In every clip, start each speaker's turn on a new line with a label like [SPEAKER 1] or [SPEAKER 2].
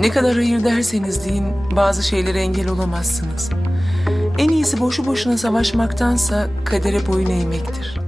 [SPEAKER 1] Ne kadar hayır derseniz deyin bazı şeylere engel olamazsınız. En iyisi boşu boşuna savaşmaktansa kadere boyun eğmektir.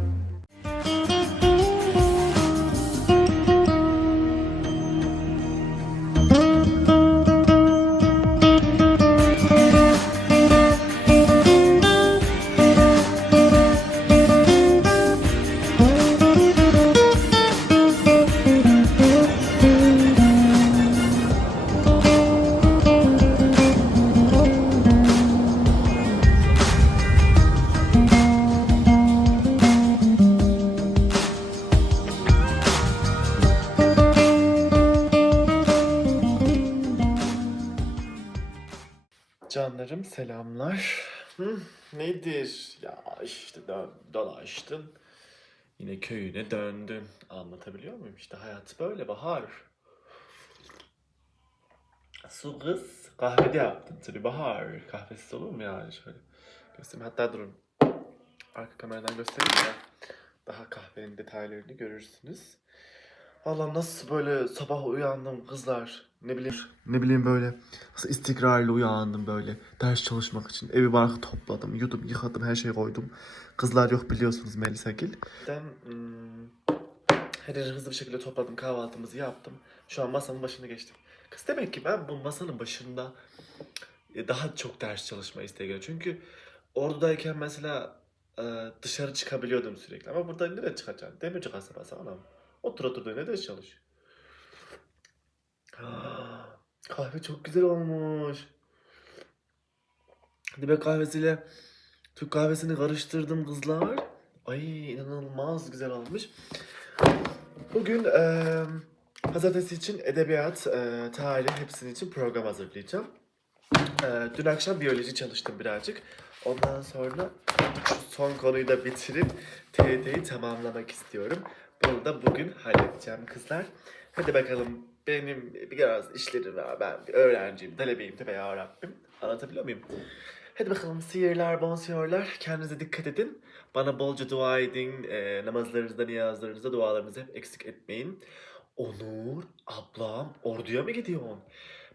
[SPEAKER 2] Canlarım selamlar. Hı, nedir? Ya işte dön, dolaştın. Yine köyüne döndün. Anlatabiliyor muyum? İşte hayat böyle bahar. Su kız. Kahve de yaptın tabii bahar. Kahvesiz olur mu yani şöyle. Göstereyim. Hatta durun. Arka kameradan göstereyim de. Daha kahvenin detaylarını görürsünüz. Allah nasıl böyle sabah uyandım kızlar. Ne bileyim. Ne bileyim böyle. Nasıl istikrarlı uyandım böyle. Ders çalışmak için. Evi barkı topladım. Yudum, yıkadım, her şeyi koydum. Kızlar yok biliyorsunuz Melisa Gil. Ben hmm, her yeri hızlı bir şekilde topladım. Kahvaltımızı yaptım. Şu an masanın başına geçtim. Kız demek ki ben bu masanın başında e, daha çok ders çalışma isteği geliyor. Çünkü ordudayken mesela e, dışarı çıkabiliyordum sürekli. Ama burada nereye çıkacaksın? Demirci kasabası anam. Otur otur ne ders çalış. Ah, Kahve çok güzel olmuş. Dibe kahvesiyle Türk kahvesini karıştırdım kızlar. Ay inanılmaz güzel olmuş. Bugün eee pazartesi için edebiyat, eee tarih hepsinin için program hazırlayacağım. Eee, dün akşam biyoloji çalıştım birazcık. Ondan sonra son konuyu da bitirip TYT'yi tamamlamak istiyorum. Bunu da bugün halledeceğim kızlar. Hadi bakalım benim biraz işlerim var. Ben bir öğrenciyim, talebeyim de ya Rabbim. Anlatabiliyor muyum? Hadi bakalım sihirler, bonsiyorlar. Kendinize dikkat edin. Bana bolca dua edin. E, namazlarınızda, niyazlarınızda dualarınızı hep eksik etmeyin. Onur, ablam orduya mı gidiyorsun?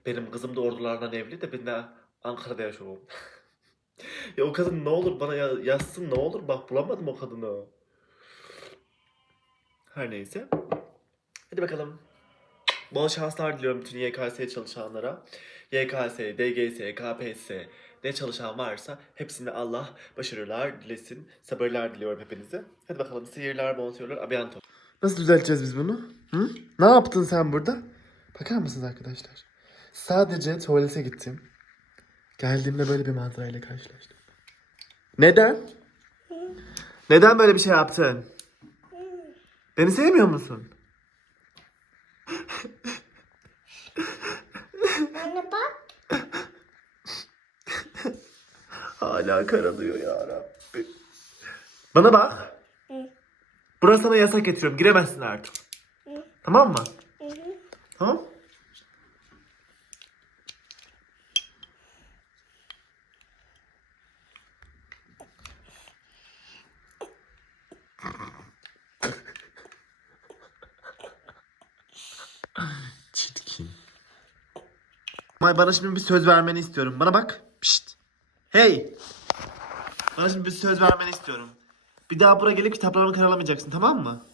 [SPEAKER 2] Benim kızım da ordulardan evli de ben de Ankara'da yaşıyorum. ya o kadın ne olur bana ya- yazsın ne olur. Bak bulamadım o kadını. Her neyse. Hadi bakalım. Bol şanslar diliyorum bütün YKS çalışanlara. YKS, DGS, KPSS ne çalışan varsa hepsine Allah başarılar dilesin. Sabırlar diliyorum hepinize. Hadi bakalım sihirler, bonsiyorlar, abiyanto. Nasıl düzelteceğiz biz bunu? Hı? Ne yaptın sen burada? Bakar mısınız arkadaşlar? Sadece tuvalete gittim. Geldiğimde böyle bir manzarayla karşılaştım. Neden? Neden böyle bir şey yaptın? Beni sevmiyor musun?
[SPEAKER 3] Anne bak.
[SPEAKER 2] Hala karalıyor ya Rabbi. Bana bak. Burası sana yasak getiriyorum. Giremezsin artık. Tamam mı? Tamam. May bana şimdi bir söz vermeni istiyorum. Bana bak. Pişt. Hey. Bana şimdi bir söz vermeni istiyorum. Bir daha buraya gelip kitaplarımı karalamayacaksın tamam mı?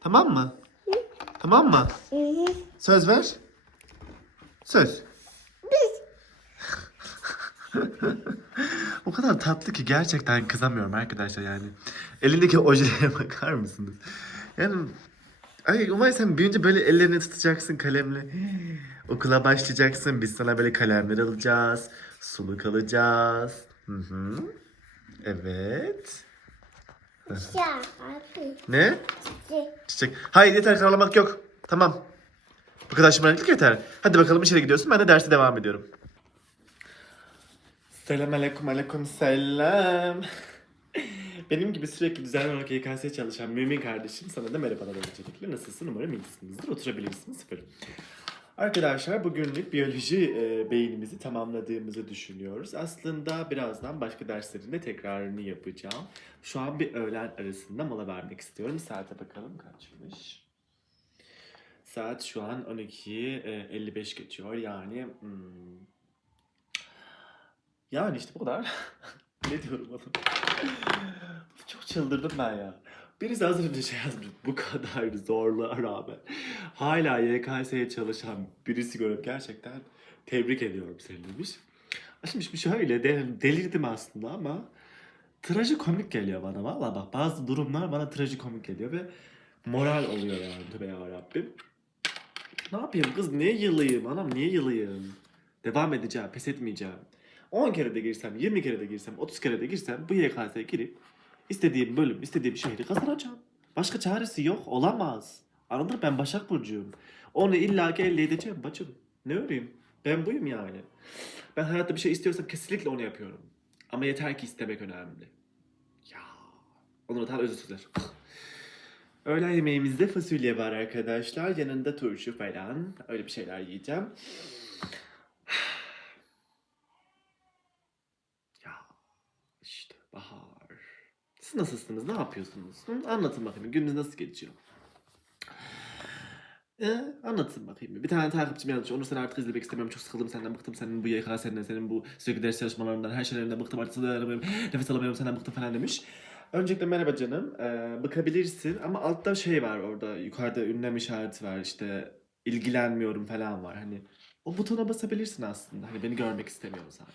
[SPEAKER 2] Tamam mı? Tamam mı? Söz ver. Söz. o kadar tatlı ki gerçekten kızamıyorum arkadaşlar yani. Elindeki ojelere bakar mısınız? Yani Ay Umay sen büyüyünce böyle ellerini tutacaksın kalemle. Okula başlayacaksın. Biz sana böyle kalemler alacağız. Suluk alacağız. Hı hı. Evet.
[SPEAKER 3] Ya abi.
[SPEAKER 2] Ne?
[SPEAKER 3] Çiçek.
[SPEAKER 2] Çiçek. Hayır yeter karalamak yok. Tamam. Bu kadar şımarıklık yeter. Hadi bakalım içeri gidiyorsun. Ben de derse devam ediyorum. Selam aleyküm aleyküm selam. Benim gibi sürekli düzenli olarak YKS çalışan mümin kardeşim sana da merhabalar öncelikle. Nasılsın? Umarım iyisinizdir. Oturabilirsiniz. Sıfır. Arkadaşlar bugünlük biyoloji e, beynimizi tamamladığımızı düşünüyoruz. Aslında birazdan başka derslerinde tekrarını yapacağım. Şu an bir öğlen arasında mola vermek istiyorum. Saate bakalım kaçmış. Saat şu an 12'yi e, 55 geçiyor. Yani hmm, yani işte bu kadar. ne diyorum oğlum? Çok çıldırdım ben ya. Birisi az önce şey yazmış. Bu kadar zorluğa rağmen hala YKS'ye çalışan birisi görüp gerçekten tebrik ediyorum seni demiş. Şimdi şöyle de, delirdim aslında ama trajikomik geliyor bana. Valla bak bazı durumlar bana trajikomik geliyor ve moral oluyor yani tövbe yarabbim. Ne yapayım kız niye yılayım anam niye yılayım? Devam edeceğim pes etmeyeceğim. 10 kere de girsem 20 kere de girsem 30 kere de girsem bu YKS'ye girip istediğim bölüm istediğim şehri kazanacağım. Başka çaresi yok olamaz. Anladın? Ben Başak Burcu'yum. Onu illaki elde edeceğim bacım. Ne öreyim? Ben buyum yani. Ben hayatta bir şey istiyorsam kesinlikle onu yapıyorum. Ama yeter ki istemek önemli. Ya. Onur Atan özür diler. Öğlen yemeğimizde fasulye var arkadaşlar. Yanında turşu falan. Öyle bir şeyler yiyeceğim. ya işte bahar. Siz nasılsınız? Ne yapıyorsunuz? Hı? Anlatın bakayım. Gününüz nasıl geçiyor? Ee, anlatın bakayım. Bir tane takipçim yazmış. Onu sen artık izlemek istemiyorum. Çok sıkıldım senden. Bıktım senin bu YKS'nden, senin bu sürekli ders çalışmalarından, her şeylerinden bıktım. Artık dayanamıyorum. Nefes alamıyorum senden bıktım falan demiş. Öncelikle merhaba canım. Ee, bakabilirsin ama altta şey var orada. Yukarıda ünlem işareti var. İşte ilgilenmiyorum falan var. Hani o butona basabilirsin aslında. Hani beni görmek istemiyorsan.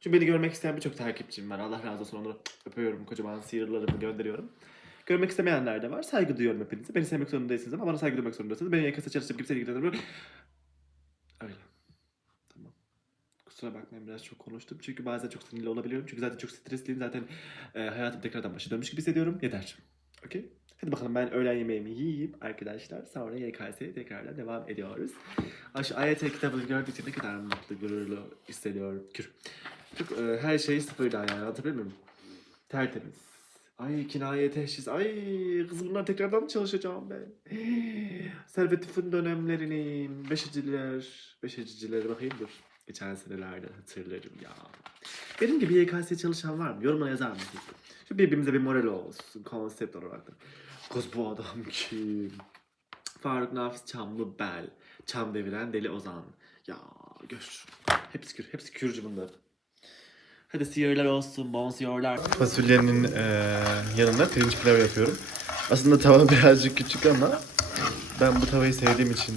[SPEAKER 2] Çünkü beni görmek isteyen birçok takipçim var. Allah razı olsun onları öpüyorum. Kocaman sihirlerimi gönderiyorum. Görmek istemeyenler de var. Saygı duyuyorum hepinize. Beni sevmek zorunda değilsiniz ama bana saygı duymak zorundasınız. Beni yakasa çalışıp kimseyle ilgilenmiyorum. Öyle. Tamam. Kusura bakmayın biraz çok konuştum. Çünkü bazen çok sinirli olabiliyorum. Çünkü zaten çok stresliyim. Zaten e, hayatım tekrardan başa dönmüş gibi hissediyorum. Yeter. Okey? Hadi bakalım ben öğlen yemeğimi yiyeyim arkadaşlar. Sonra YKS'ye tekrardan devam ediyoruz. AYT kitabını gördükçe ne kadar mutlu, gururlu hissediyorum. Kür. Çok, e, her şey sıfırdan yani anlatabiliyor muyum? Tertemiz. Ay kinaye teşhis. Ay kız bunlar tekrardan mı çalışacağım ben? Servetif'in dönemlerini, beşiciler, beşicileri bakayım dur. Geçen senelerde hatırlarım ya. Benim gibi YKS çalışan var mı? Yorumlara yazar mısınız? Şu birbirimize bir moral olsun konsept olarak da. Kız bu adam kim? Faruk Nafiz Çamlı Bel. Çam deviren Deli Ozan. Ya gör. Hepsi kür. Hepsi kürcü bunlar. Hadi siyörler olsun, bonsiyorlar.
[SPEAKER 4] Fasulyenin eee, yanına pirinç pilav yapıyorum. Aslında tava birazcık küçük ama ben bu tavayı sevdiğim için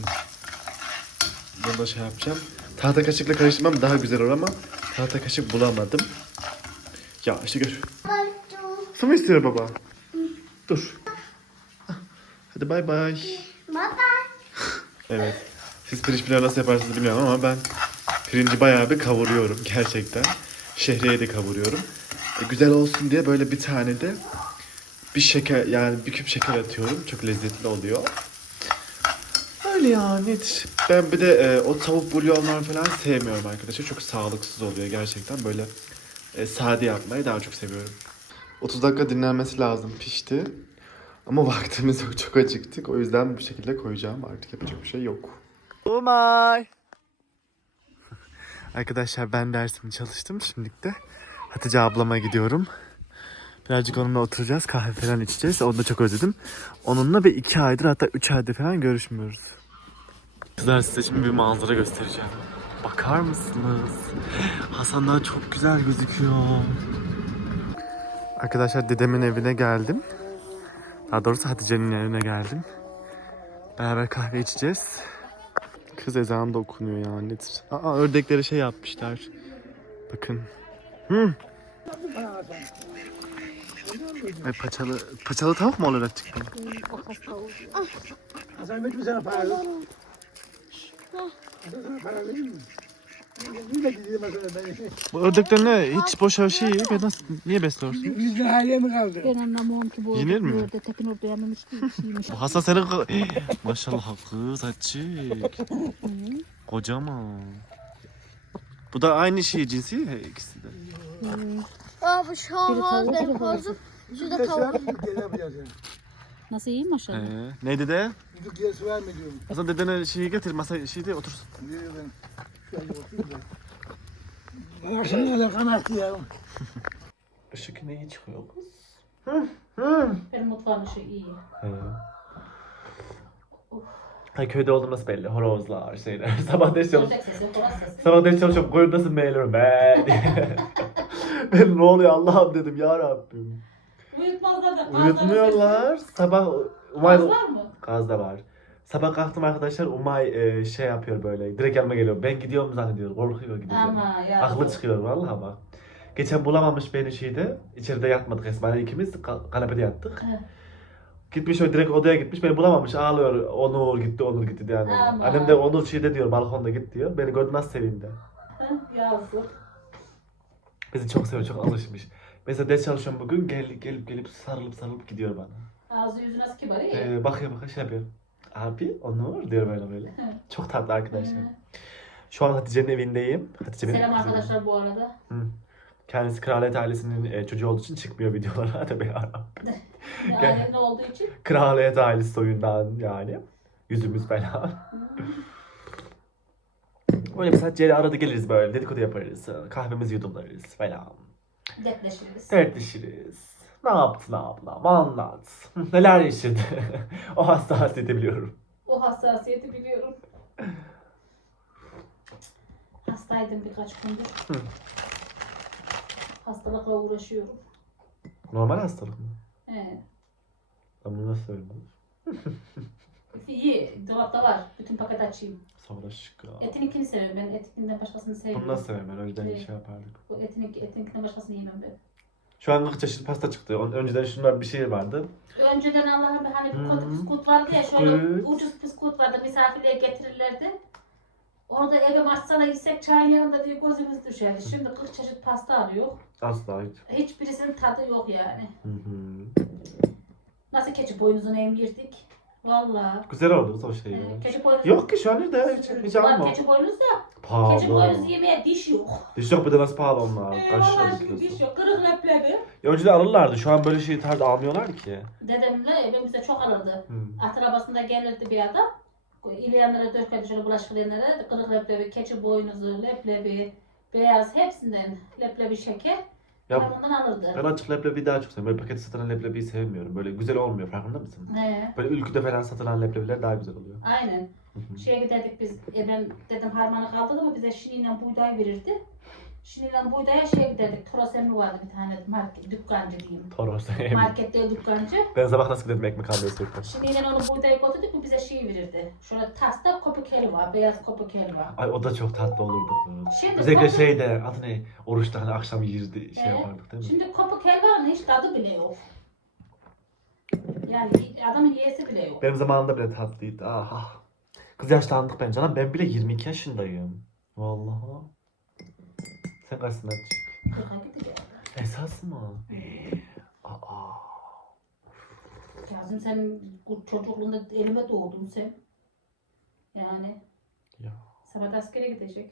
[SPEAKER 4] bunu da şey yapacağım. Tahta kaşıkla karıştırmam daha güzel olur ama tahta kaşık bulamadım. Ya işte gör. Su mu istiyor baba? Dur. Hadi bay bay.
[SPEAKER 3] Baba.
[SPEAKER 4] Evet. Siz pirinç pilav nasıl yaparsınız bilmiyorum ama ben pirinci bayağı bir kavuruyorum gerçekten. Şehriye de kavuruyorum. E, güzel olsun diye böyle bir tane de bir şeker yani bir küp şeker atıyorum. Çok lezzetli oluyor. Öyle yani. hiç- Ben bir de e, o tavuk bulyonlar falan sevmiyorum arkadaşlar. Çok sağlıksız oluyor gerçekten. Böyle e, sade yapmayı daha çok seviyorum. 30 dakika dinlenmesi lazım pişti. Ama vaktimiz yok çok acıktık. O yüzden bu şekilde koyacağım. Artık yapacak bir şey yok. Umay. Arkadaşlar ben dersimi çalıştım. Şimdilik de Hatice ablama gidiyorum. Birazcık onunla oturacağız. Kahve falan içeceğiz. Onu da çok özledim. Onunla bir iki aydır hatta üç aydır falan görüşmüyoruz. Kızlar size şimdi bir manzara göstereceğim. Bakar mısınız? Hasanlar çok güzel gözüküyor. Arkadaşlar dedemin evine geldim. Daha doğrusu Hatice'nin evine geldim. Beraber kahve içeceğiz. Kız ezanı da okunuyor ya nedir? Aa ördekleri şey yapmışlar. Bakın. Hı. Ay paçalı, paçalı tavuk mu olarak çıktı?
[SPEAKER 5] Para ver. Sana para vereyim mi?
[SPEAKER 4] Bu ördekler ne? Hiç boş her şey. Ben nasıl, niye besliyorsun?
[SPEAKER 5] Bizde haliye mi kaldı?
[SPEAKER 6] Ben anlamıyorum ki bu
[SPEAKER 4] Yenir mi?
[SPEAKER 6] Burada tepin orada yememiş ki şeymiş.
[SPEAKER 4] Bu Hasan senin... Maşallah kız açık. Kocaman. Bu da aynı şey cinsi ya ikisi de.
[SPEAKER 3] Aa bu
[SPEAKER 6] biri
[SPEAKER 3] bozuk. Şurada tavuk.
[SPEAKER 5] yani.
[SPEAKER 6] Nasıl iyi maşallah.
[SPEAKER 4] Ee, ne dede?
[SPEAKER 5] Yüzük gerisi var mı diyorum.
[SPEAKER 4] Hasan dedene şeyi getir masa şeyde otursun.
[SPEAKER 5] Diyor ben. Şöyle oturayım da. Maaşına da kanattı ya.
[SPEAKER 4] Işık ne çıkıyor kız?
[SPEAKER 6] Benim mutfağın işi iyi.
[SPEAKER 2] Ha, köyde olduğumuz belli. Horozlar, şeyler. Sabah ders çalış. Sabah ders çalışıyorum. Koyun nasıl meylerim be diye. ben ne oluyor Allah'ım dedim ya Rabbim.
[SPEAKER 6] Uyutmazlar da.
[SPEAKER 2] Uyutmuyorlar. Sabah Umay
[SPEAKER 6] Kaz var mı?
[SPEAKER 2] Gaz da var. Sabah kalktım arkadaşlar Umay e, şey yapıyor böyle. Direkt yanıma geliyor. Ben gidiyorum zannediyor. Korkuyor gidiyor.
[SPEAKER 6] Ama ya.
[SPEAKER 2] Aklı çıkıyor vallahi bak. Geçen bulamamış beni şeyde. İçeride yatmadık Esma'yla ikimiz ka- kanepede yattık.
[SPEAKER 6] He.
[SPEAKER 2] Gitmiş o direkt odaya gitmiş. Beni bulamamış. Ağlıyor. Onur gitti, Onur gitti diye annem. Annem de Onur şeyde diyor. Balkonda git diyor. Beni gördü nasıl sevindi.
[SPEAKER 6] Yazık.
[SPEAKER 2] Bizi çok seviyor, çok alışmış. Mesela ders çalışıyorum bugün. Gel, gelip gelip sarılıp sarılıp gidiyor bana.
[SPEAKER 6] Ağzı yüzü nasıl kibar iyi.
[SPEAKER 2] Ee, bakıyor bakıyor şey yapıyor. Abi Onur diyor böyle böyle. Çok tatlı arkadaşlar.
[SPEAKER 6] Hı.
[SPEAKER 2] Şu an Hatice'nin evindeyim. Hatice benim
[SPEAKER 6] Selam
[SPEAKER 2] kızım.
[SPEAKER 6] arkadaşlar bu arada.
[SPEAKER 2] Kendisi kraliyet ailesinin e, çocuğu olduğu için çıkmıyor videolara. Tabii ya. Gel.
[SPEAKER 6] Ailede olduğu için.
[SPEAKER 2] Kraliyet ailesi soyundan yani. Yüzümüz falan. Öyle bir sadece arada geliriz böyle dedikodu yaparız. Kahvemizi yudumlarız falan.
[SPEAKER 6] Dertleşiriz.
[SPEAKER 2] Dertleşiriz. Ne yaptın ablam anlat. Neler yaşadı. o hassasiyeti biliyorum.
[SPEAKER 6] O hassasiyeti biliyorum. Hastaydım birkaç gündür.
[SPEAKER 2] Hı.
[SPEAKER 6] Hastalıkla uğraşıyorum.
[SPEAKER 2] Normal hastalık mı?
[SPEAKER 6] He.
[SPEAKER 2] Ben bunu nasıl söyleyeyim?
[SPEAKER 6] İyi, dolapta var. Bütün paket açayım.
[SPEAKER 2] Sonra şıkkı.
[SPEAKER 6] Etininkini seviyorum ben. Etinden başkasını sevmiyorum.
[SPEAKER 2] Bunu nasıl sevmem? Ben önceden
[SPEAKER 6] Evet.
[SPEAKER 2] şey yapardık.
[SPEAKER 6] Bu etinin, etinkinden başkasını yemem ben.
[SPEAKER 2] Şu an 40 çeşit pasta çıktı. On- Önceden şunlar bir şey vardı.
[SPEAKER 6] Önceden Allah'ım hani bir kotu biskut vardı ya şöyle ucuz biskut vardı misafirliğe getirirlerdi. Orada eve maçsana gitsek çayın yanında diye gözümüz düşerdi. Şimdi 40 çeşit pasta arıyor.
[SPEAKER 2] Asla hiç.
[SPEAKER 6] Hiçbirisinin tadı yok yani.
[SPEAKER 2] Hı hı.
[SPEAKER 6] Nasıl keçi boynuzunu emirdik? Valla.
[SPEAKER 2] Güzel oldu o şey.
[SPEAKER 6] Ee, keçi boynuzu.
[SPEAKER 2] Yok ki şu an nerede? Hiç, hiç
[SPEAKER 6] Var
[SPEAKER 2] alma.
[SPEAKER 6] keçi boynuz da. Keçi
[SPEAKER 2] Pahalı.
[SPEAKER 6] boynuzu yemeye diş yok.
[SPEAKER 2] Diş yok bir de nasıl pahalı onlar.
[SPEAKER 6] Ee,
[SPEAKER 2] Kaç lira
[SPEAKER 6] şimdi diş yok. Kırık leblebi.
[SPEAKER 2] Ya önceden alırlardı. Şu an böyle şey tarzı almıyorlar ki.
[SPEAKER 6] Dedemle evimizde çok alırdı.
[SPEAKER 2] Hı.
[SPEAKER 6] At arabasında gelirdi bir adam. İleyenlere dökerdi şöyle bulaşık ileyenlere. Kırık leblebi, keçi boynuzu, leblebi, beyaz hepsinden leblebi şeker.
[SPEAKER 2] Ya
[SPEAKER 6] ondan alırdı.
[SPEAKER 2] ben açık leblebi daha çok seviyorum. Böyle paketi satılan leblebiyi sevmiyorum. Böyle güzel olmuyor farkında mısın?
[SPEAKER 6] Ne?
[SPEAKER 2] Böyle ülküde falan satılan leblebiler daha güzel oluyor.
[SPEAKER 6] Aynen. Şeye giderdik biz. E ben dedim harmanı kaldırdı mı bize şiniyle buğday verirdi. Şiniyle buğdaya şeye giderdik. Toros emmi vardı bir tane market, dükkancı diyeyim.
[SPEAKER 2] Toros.
[SPEAKER 6] Markette dükkancı.
[SPEAKER 2] ben sabah nasıl gidelim ekmek almaya sürekli.
[SPEAKER 6] Şiniyle onu buğdayı götürdük mü bize şey verirdi. Şöyle tasta kopuk helva, beyaz kopuk helva.
[SPEAKER 2] Ay o da çok tatlı olurdu.
[SPEAKER 6] Şimdi
[SPEAKER 2] Özellikle
[SPEAKER 6] kopuk-
[SPEAKER 2] şeyde adı ne? Oruçta hani akşam yirdi şey
[SPEAKER 6] Ee,
[SPEAKER 2] yapardık değil mi?
[SPEAKER 6] Şimdi kopuk helvanın hiç tadı bile yok. Yani adamın yiyesi bile yok.
[SPEAKER 2] Benim zamanımda bile tatlıydı. Ah. Kız yaşlandık ben canım. Ben bile 22 yaşındayım. Vallahi. Kaçsın açık?
[SPEAKER 6] Kırka gideceğim.
[SPEAKER 2] Esas mı? Aa.
[SPEAKER 6] Kazım sen çocukluğunda elime doğdun sen. Yani.
[SPEAKER 2] Ya.
[SPEAKER 6] Sabah askere gidecek.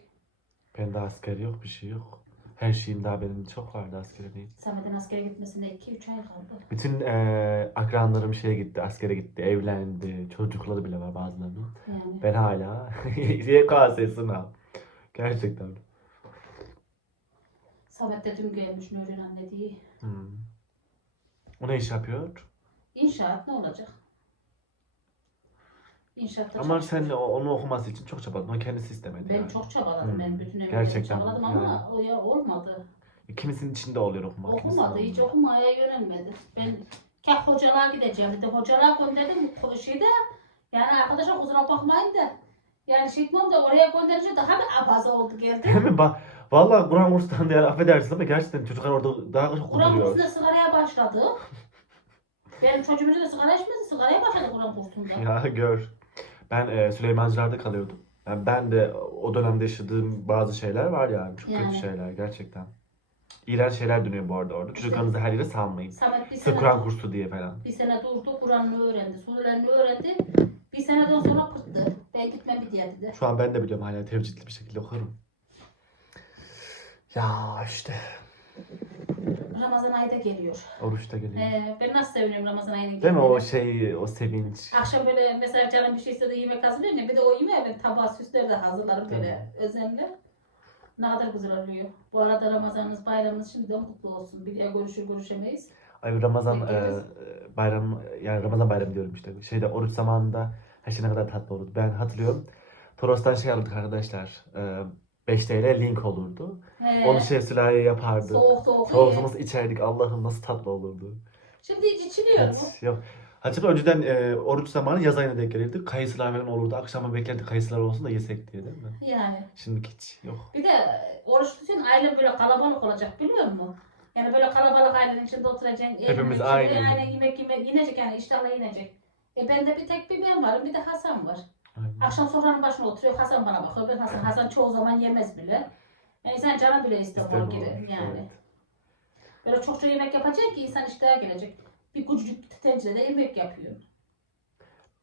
[SPEAKER 2] Bende asker yok bir şey yok. Her şeyim daha benim çok vardı askere değil.
[SPEAKER 6] Samet'in askere gitmesine 2-3 ay kaldı.
[SPEAKER 2] Bütün eee akranlarım şeye gitti, askere gitti, evlendi, çocukları bile var bazılarının.
[SPEAKER 6] Yani.
[SPEAKER 2] Ben hala YKS sınav. Gerçekten.
[SPEAKER 6] Samet de dün gelmiş Nurhan anne diye.
[SPEAKER 2] Hmm. O ne iş yapıyor?
[SPEAKER 6] İnşaat ne olacak? İnşaatta
[SPEAKER 2] Ama
[SPEAKER 6] çalışıyor.
[SPEAKER 2] sen onu okuması için çok çabaladın. O kendisi istemedi.
[SPEAKER 6] Ben
[SPEAKER 2] yani.
[SPEAKER 6] çok çabaladım.
[SPEAKER 2] Hmm.
[SPEAKER 6] Ben bütün
[SPEAKER 2] Gerçekten
[SPEAKER 6] çabaladım
[SPEAKER 2] yani.
[SPEAKER 6] ama o ya olmadı.
[SPEAKER 2] Kimisinin içinde oluyor okumak.
[SPEAKER 6] Okumadı. Hiç
[SPEAKER 2] olmuyor.
[SPEAKER 6] okumaya yönelmedi. Ben kah hocalığa gideceğim dedi. Hocalığa gönderdim şeyde. Yani arkadaşlar kusura bakmayın da. Yani şey etmem de oraya gönderince daha bir abaza oldu geldi.
[SPEAKER 2] Mi? Bak, Valla Kur'an kurslarında yani affedersin ama gerçekten çocuklar orada daha çok
[SPEAKER 6] Kur'an
[SPEAKER 2] kuduruyor.
[SPEAKER 6] kursunda sigaraya başladı. Benim çocuğum da sigara içmedi. Sigaraya başladı Kur'an kursunda.
[SPEAKER 2] Ya gör. Ben e, Süleymancılar'da kalıyordum. Yani ben de o dönemde yaşadığım bazı şeyler var yani. Çok
[SPEAKER 6] Yani.
[SPEAKER 2] kötü şeyler gerçekten. İğrenç şeyler dönüyor bu arada orada. Çocuklarınızı her yere salmayın.
[SPEAKER 6] Samet bir sene,
[SPEAKER 2] Kur'an kursu diye falan.
[SPEAKER 6] bir sene durdu. Kur'an'ını öğrendi. Surelerini öğrendi. Bir seneden sonra kırdı. Ben gitmem bir diye dedi.
[SPEAKER 2] Şu an ben de biliyorum hala tevcitli bir şekilde okurum. Ya işte.
[SPEAKER 6] Ramazan ayı da geliyor.
[SPEAKER 2] Oruçta geliyor.
[SPEAKER 6] Ee, ben nasıl seviniyorum Ramazan ayının
[SPEAKER 2] Değil mi o
[SPEAKER 6] geldiğini.
[SPEAKER 2] şey, o sevinç.
[SPEAKER 6] Akşam böyle mesela canım bir şey istedi yemek hazırlıyorum ya bir de o yemeği ben tabağa süsler de hazırlarım böyle özenle. Ne kadar güzel oluyor. Bu arada Ramazanınız bayramınız şimdiden kutlu olsun. Bir diye görüşür görüşemeyiz.
[SPEAKER 2] Ay Ramazan e,
[SPEAKER 6] Bekleriz.
[SPEAKER 2] bayram yani Ramazan bayramı diyorum işte. Şeyde oruç zamanında Her şey ne kadar tatlı olurdu. Ben hatırlıyorum. Toros'tan şey aldık arkadaşlar. 5 TL link olurdu.
[SPEAKER 6] He.
[SPEAKER 2] Onu şey sülaleye yapardık.
[SPEAKER 6] Soğuk soğuk.
[SPEAKER 2] Soğuğumuz içerdik. Allah'ım nasıl tatlı olurdu.
[SPEAKER 6] Şimdi hiç içiliyor mu?
[SPEAKER 2] Evet, yok. Hatırlıyorum önceden e, oruç zamanı yaz ayına denk gelirdi. Kayısılar falan olurdu. Akşama beklerdik kayısılar olsun da yesek diye değil mi?
[SPEAKER 6] Yani.
[SPEAKER 2] Şimdi hiç yok.
[SPEAKER 6] Bir de oruç tutuyorsun ailen böyle kalabalık olacak biliyor musun? Yani böyle kalabalık ailenin içinde oturacaksın.
[SPEAKER 2] Hepimiz aynı.
[SPEAKER 6] Aynen yemek yemek inecek yani iştahla inecek. E bende bir tek bir ben varım bir de Hasan var. Akşam sofranın başına oturuyor Hasan bana bakıyor. Ben Hasan, Hasan çoğu zaman yemez bile. Yani insan canı bile istemiyor gibi yani.
[SPEAKER 2] evet.
[SPEAKER 6] Böyle çok çok yemek yapacak ki insan iştaha gelecek. Bir küçücük tencerede yemek yapıyor.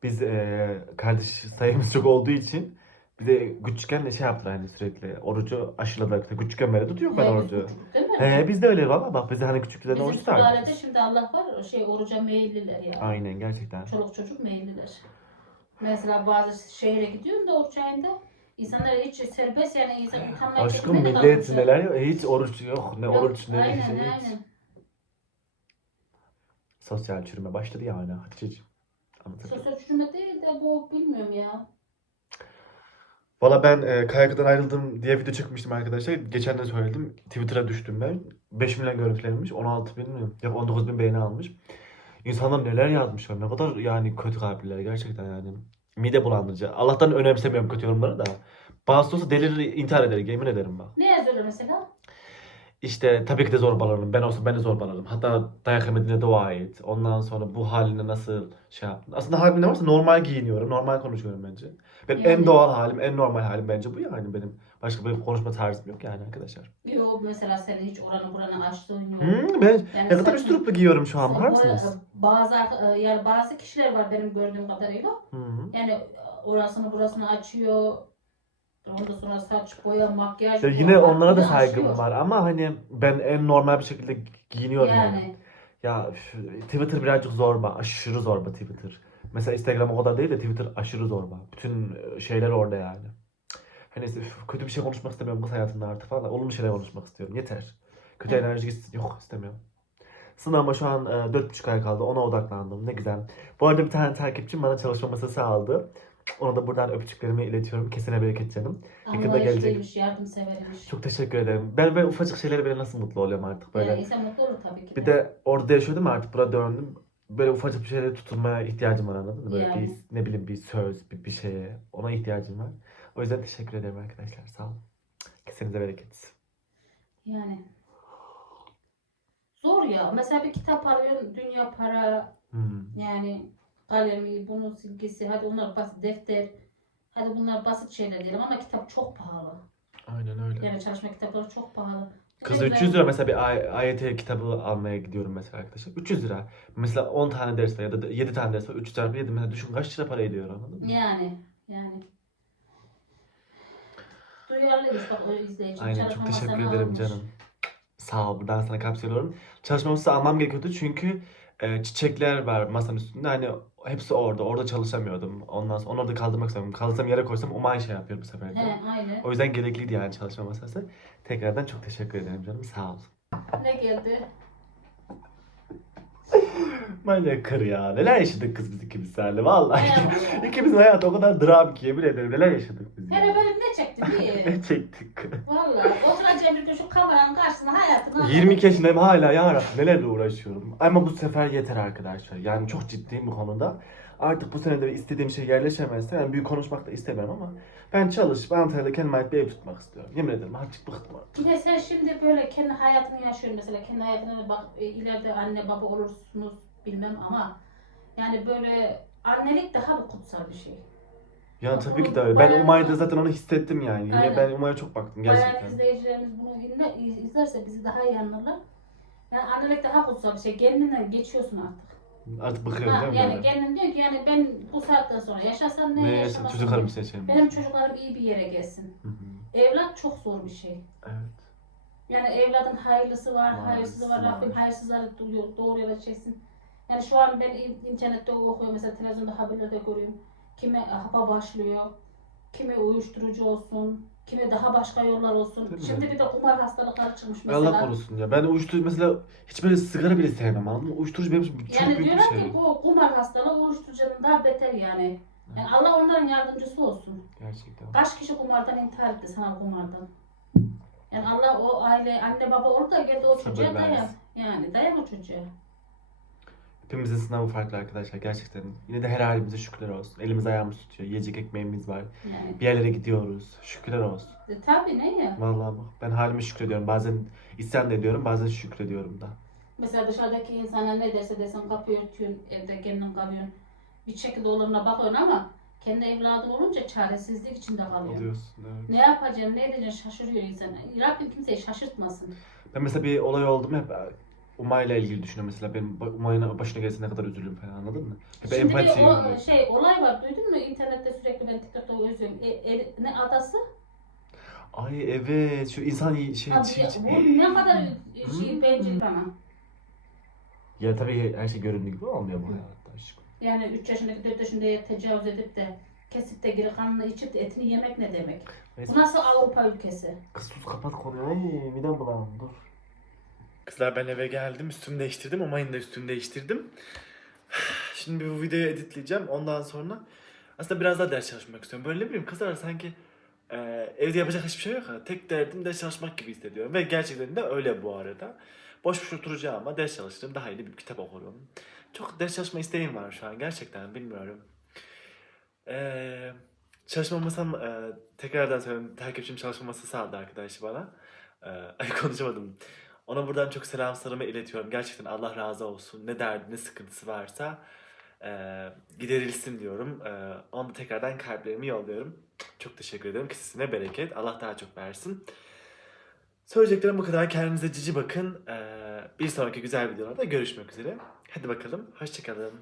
[SPEAKER 2] Biz e, kardeş sayımız çok olduğu için bize küçükken de şey yaptılar hani sürekli orucu aşıladılar. Küçükken beri tutuyor ben
[SPEAKER 6] He, biz
[SPEAKER 2] orucu.
[SPEAKER 6] değil mi?
[SPEAKER 2] He biz de öyle valla bak biz de hani küçüklükten
[SPEAKER 6] Bizim
[SPEAKER 2] oruç tutardık.
[SPEAKER 6] sülalede şimdi Allah var şey oruca meyilliler ya.
[SPEAKER 2] Aynen gerçekten.
[SPEAKER 6] Çoluk çocuk meyilliler. Mesela bazı şehre gidiyorum da oruç ayında insanlar hiç serbest yani insan utanmaya
[SPEAKER 2] Aşkım millet
[SPEAKER 6] kalkmışlar.
[SPEAKER 2] neler yok. Hiç oruç yok. Ne
[SPEAKER 6] Yok,
[SPEAKER 2] oruç ne
[SPEAKER 6] Aynen
[SPEAKER 2] hiç.
[SPEAKER 6] aynen.
[SPEAKER 2] Sosyal çürüme başladı yani Hatice'ciğim. Anlatabiliyor
[SPEAKER 6] Sosyal çürüme değil de bu bilmiyorum ya.
[SPEAKER 2] Valla ben e, Kaygı'dan ayrıldım diye video çekmiştim arkadaşlar. Geçen de söyledim. Twitter'a düştüm ben. 5 milyon görüntülenmiş. 16 bin mi? Yok 19 bin beğeni almış. İnsanlar neler yazmışlar. Ne kadar yani kötü kalpliler gerçekten yani. Mide bulandırıcı. Allah'tan önemsemiyorum kötü yorumları da. Bazısı olsa delirir intihar eder yemin ederim bak.
[SPEAKER 6] Ne yazıyorlar mesela?
[SPEAKER 2] İşte tabii ki de zorbalarım. Ben olsam ben de zorbalarım. Hatta dayak yemediğine dua et. Ondan sonra bu haline nasıl şey yaptın. Aslında halim ne varsa normal giyiniyorum. Normal konuşuyorum bence. Benim en
[SPEAKER 6] Yani.
[SPEAKER 2] doğal halim, en normal halim bence bu yani benim. Başka bir konuşma tarzım yok yani arkadaşlar.
[SPEAKER 6] Yok mesela senin hiç oranı buranı açtığın yok.
[SPEAKER 2] Hmm, ben
[SPEAKER 6] Yani
[SPEAKER 2] ne kadar
[SPEAKER 6] sen-
[SPEAKER 2] üstüruplu giyiyorum şu an bakar mısınız?
[SPEAKER 6] Bazı e, yani bazı kişiler var benim gördüğüm kadarıyla.
[SPEAKER 2] Hı hı.
[SPEAKER 6] Yani orasını burasını açıyor. Ondan sonra saç, boya, makyaj.
[SPEAKER 2] Ya yine onlara da saygım var ama hani ben en normal bir şekilde giyiniyorum yani.
[SPEAKER 6] Yani.
[SPEAKER 2] Ya Twitter birazcık zorba, aşırı zorba Twitter. Mesela Instagram o kadar değil de Twitter aşırı zorba. Bütün e, şeyler orada yani. Hani işte, kötü bir şey konuşmak istemiyorum kız hayatında artık falan. Olumlu şeyler konuşmak istiyorum. Yeter. Kötü
[SPEAKER 6] Evet.
[SPEAKER 2] enerji gitsin. Yok istemiyorum. Sınavıma şu an e, dört buçuk ay kaldı. Ona odaklandım. Ne güzel. Bu arada bir tane takipçim bana çalışma masası aldı. Ona da buradan öpücüklerimi iletiyorum. Kesene bereket canım. Yakında gelecek.
[SPEAKER 6] Anlayışlıymış, yardımsevermiş.
[SPEAKER 2] Çok teşekkür ederim. Ben böyle ufacık şeylere böyle nasıl mutlu oluyorum artık böyle.
[SPEAKER 6] Yani insan mutlu olur tabii ki.
[SPEAKER 2] Bir de orada yaşıyordum artık burada döndüm. Böyle ufacık bir şeylere tutunmaya ihtiyacım var anladın mı? Böyle
[SPEAKER 6] Yani.
[SPEAKER 2] bir ne bileyim bir söz, bir, bir şeye ona ihtiyacım var. O yüzden teşekkür ederim arkadaşlar. Sağ olun. Kesenize bereket.
[SPEAKER 6] Yani. Zor ya. Mesela bir kitap alıyorsun, dünya para,
[SPEAKER 2] Hmm.
[SPEAKER 6] yani kalemi, bunun silgisi, hadi onlar basit defter, hadi bunlar basit şeyler diyelim ama kitap çok pahalı.
[SPEAKER 2] Aynen öyle.
[SPEAKER 6] Yani çalışma kitapları çok pahalı.
[SPEAKER 2] Kız
[SPEAKER 6] Ne
[SPEAKER 2] 300
[SPEAKER 6] güzel.
[SPEAKER 2] lira mesela bir ay- AYT kitabı almaya gidiyorum mesela arkadaşlar. 300 lira. Mesela 10 tane ders var ya da 7 tane ders var. 3 çarpı 7 mesela düşün kaç lira para ediyor anladın mı?
[SPEAKER 6] Yani, yani. Duyarlıymış bak o izleyici.
[SPEAKER 2] Aynen
[SPEAKER 6] Çalışma
[SPEAKER 2] çok teşekkür ederim
[SPEAKER 6] almış.
[SPEAKER 2] canım. Sağ ol buradan sana kalp söylüyorum. Çalışmamızı almam gerekiyordu çünkü e, çiçekler var masanın üstünde. Hani hepsi orada. Orada çalışamıyordum. Ondan sonra onu orada kaldırmak istedim. Kaldırsam yere koysam o aynı şey yapıyor bu sefer.
[SPEAKER 6] He, aynen.
[SPEAKER 2] O yüzden gerekliydi yani çalışma masası. Tekrardan çok teşekkür ederim canım. Sağ ol.
[SPEAKER 6] Ne geldi?
[SPEAKER 2] Böyle kır ya. Neler yaşadık kız biz ikimiz seninle. Vallahi.
[SPEAKER 6] He,
[SPEAKER 2] İkimizin hayatı o kadar dram ki yemin ederim. Neler yaşadık biz ya.
[SPEAKER 6] Hele benim ne çekti diye.
[SPEAKER 2] Ne çektik.
[SPEAKER 6] Vallahi oturacağım bir gün şu kameranın karşısına hayatını
[SPEAKER 2] 22 yaşındayım hala ya Rabbi nelerle uğraşıyorum. Ama bu sefer yeter arkadaşlar. Yani çok ciddiyim bu konuda. Artık bu senede istediğim şey yerleşemezse yani büyük konuşmak da istemiyorum ama ben çalışıp Antalya'da kendime ait bir ev tutmak istiyorum. Yemin ederim artık bıktım artık.
[SPEAKER 6] Bir de sen şimdi böyle kendi hayatını yaşıyorsun mesela kendi hayatına bak e, ileride anne baba olursunuz bilmem ama yani böyle annelik daha bir kutsal bir şey.
[SPEAKER 2] Ya tabii ki de öyle. Ben
[SPEAKER 6] Bayağı-
[SPEAKER 2] Umay'da zaten onu hissettim yani. Yine
[SPEAKER 6] Aynen.
[SPEAKER 2] ben Umay'a çok baktım
[SPEAKER 6] Bayan
[SPEAKER 2] gerçekten.
[SPEAKER 6] izleyicilerimiz bunu dinle, izlerse bizi daha iyi anlarlar. Yani annelik daha kutsal bir şey. Kendinden geçiyorsun artık.
[SPEAKER 2] Artık bıkıyorum
[SPEAKER 6] Ha,
[SPEAKER 2] değil mi?
[SPEAKER 6] yani
[SPEAKER 2] böyle?
[SPEAKER 6] kendin diyor ki yani ben bu saatten sonra yaşasam ne,
[SPEAKER 2] Ne yaşasın
[SPEAKER 6] yaşamasam
[SPEAKER 2] çocuklarımı seçelim.
[SPEAKER 6] Benim çocuklarım iyi bir yere gelsin.
[SPEAKER 2] Hı hı.
[SPEAKER 6] Evlat çok zor bir şey.
[SPEAKER 2] Evet.
[SPEAKER 6] Yani evladın hayırlısı var,
[SPEAKER 2] Var,
[SPEAKER 6] hayırsızı var. Rabbim hayırsızları doğru, doğru yola çeksin. Yani şu an ben in- internette okuyorum mesela televizyonda haberlerde görüyorum. Kimi hapa başlıyor, kimi uyuşturucu olsun, kimi daha başka yollar olsun.
[SPEAKER 2] Değil mi?
[SPEAKER 6] Şimdi bir de kumar hastalıkları çıkmış mesela.
[SPEAKER 2] Allah korusun ya. Ben uyuşturucu mesela hiç böyle sigara bile sevmem anladın mı? Uyuşturucu benim için çok
[SPEAKER 6] yani
[SPEAKER 2] büyük bir
[SPEAKER 6] diyorlar
[SPEAKER 2] şey.
[SPEAKER 6] ki bu kumar hastalığı uyuşturucunun daha beter yani. Yani Allah onların yardımcısı olsun.
[SPEAKER 4] Gerçekten.
[SPEAKER 6] Kaç kişi kumardan intihar etti sanal kumardan. Yani Allah o aile, anne baba orada geldi o
[SPEAKER 4] Sabır
[SPEAKER 6] çocuğa
[SPEAKER 4] versin.
[SPEAKER 6] dayan. Yani dayan o çocuğa.
[SPEAKER 4] Hepimizin sınavı farklı arkadaşlar gerçekten. Yine de her halimize şükürler olsun. Elimiz ayağımız tutuyor. Yiyecek ekmeğimiz var.
[SPEAKER 6] Yani
[SPEAKER 4] Bir yerlere gidiyoruz. Şükürler olsun.
[SPEAKER 6] e, tabii ne ya.
[SPEAKER 4] Vallahi bak ben halime şükrediyorum. Bazen isyan da ediyorum, bazen şükrediyorum da.
[SPEAKER 6] Mesela dışarıdaki insana ne derse desin kapıyı örtüyorsun, evde kendin kalıyorsun. Bir şekilde oluruna bakıyorsun ama kendi evladın olunca çaresizlik içinde kalıyor.
[SPEAKER 4] Oluyorsun evet.
[SPEAKER 6] Ne yapacaksın, ne edeceksin şaşırıyor insan. Rabbim kimseyi şaşırtmasın.
[SPEAKER 4] Ben mesela bir olay oldu mu hep Umay'la ilgili düşünüyorum mesela. Benim Umay'ın başına gelse ne kadar üzülürüm falan anladın mı? Hep
[SPEAKER 6] Şimdi bir
[SPEAKER 4] empati.
[SPEAKER 6] o, şey olay var duydun mu internette sürekli ben TikTok'ta özlüyorum. E, e, ne adası?
[SPEAKER 4] Ay evet şu insan şey,
[SPEAKER 6] Abi,
[SPEAKER 4] şey,
[SPEAKER 6] ya,
[SPEAKER 4] şey-
[SPEAKER 6] bu ne kadar şey
[SPEAKER 4] Hmm.
[SPEAKER 6] bencil ama.
[SPEAKER 4] Ya tabii her şey göründüğü gibi olmuyor bu hayatta aşkım.
[SPEAKER 6] Yani 3 yaşındaki 4 yaşındaya tecavüz edip de kesip de geri kanını içip de etini yemek ne demek?
[SPEAKER 4] Neyse.
[SPEAKER 6] Bu nasıl Avrupa ülkesi?
[SPEAKER 4] Kız sus kapat konuyu. Ay midem bulandı dur.
[SPEAKER 2] Kızlar ben eve geldim, üstümü değiştirdim. Umay'ın da üstünü değiştirdim. Şimdi bu videoyu editleyeceğim. Ondan sonra aslında biraz daha ders çalışmak istiyorum. Böyle ne bileyim kızlar sanki e, evde yapacak hiçbir şey yok. Tek derdim ders çalışmak gibi hissediyorum. Ve gerçekten de öyle bu arada. Boş boş oturacağım ama ders çalışırım. Daha iyi bir kitap okurum. Çok ders çalışma isteğim var şu an. Gerçekten bilmiyorum. Eee çalışma masam e, tekrardan söylüyorum. Takipçim çalışma masası sağladı arkadaşı bana. E, ay konuşamadım. Ona buradan çok selamlarımı iletiyorum. Gerçekten Allah razı olsun. Ne derdi ne sıkıntısı varsa e, giderilsin diyorum. E, onu da tekrardan kalplerimi yolluyorum. Çok teşekkür ederim. Kesesine bereket. Allah daha çok versin. Söyleyeceklerim bu kadar. Kendinize cici bakın. E, bir sonraki güzel videolarda görüşmek üzere. Hadi bakalım. Hoşçakalın.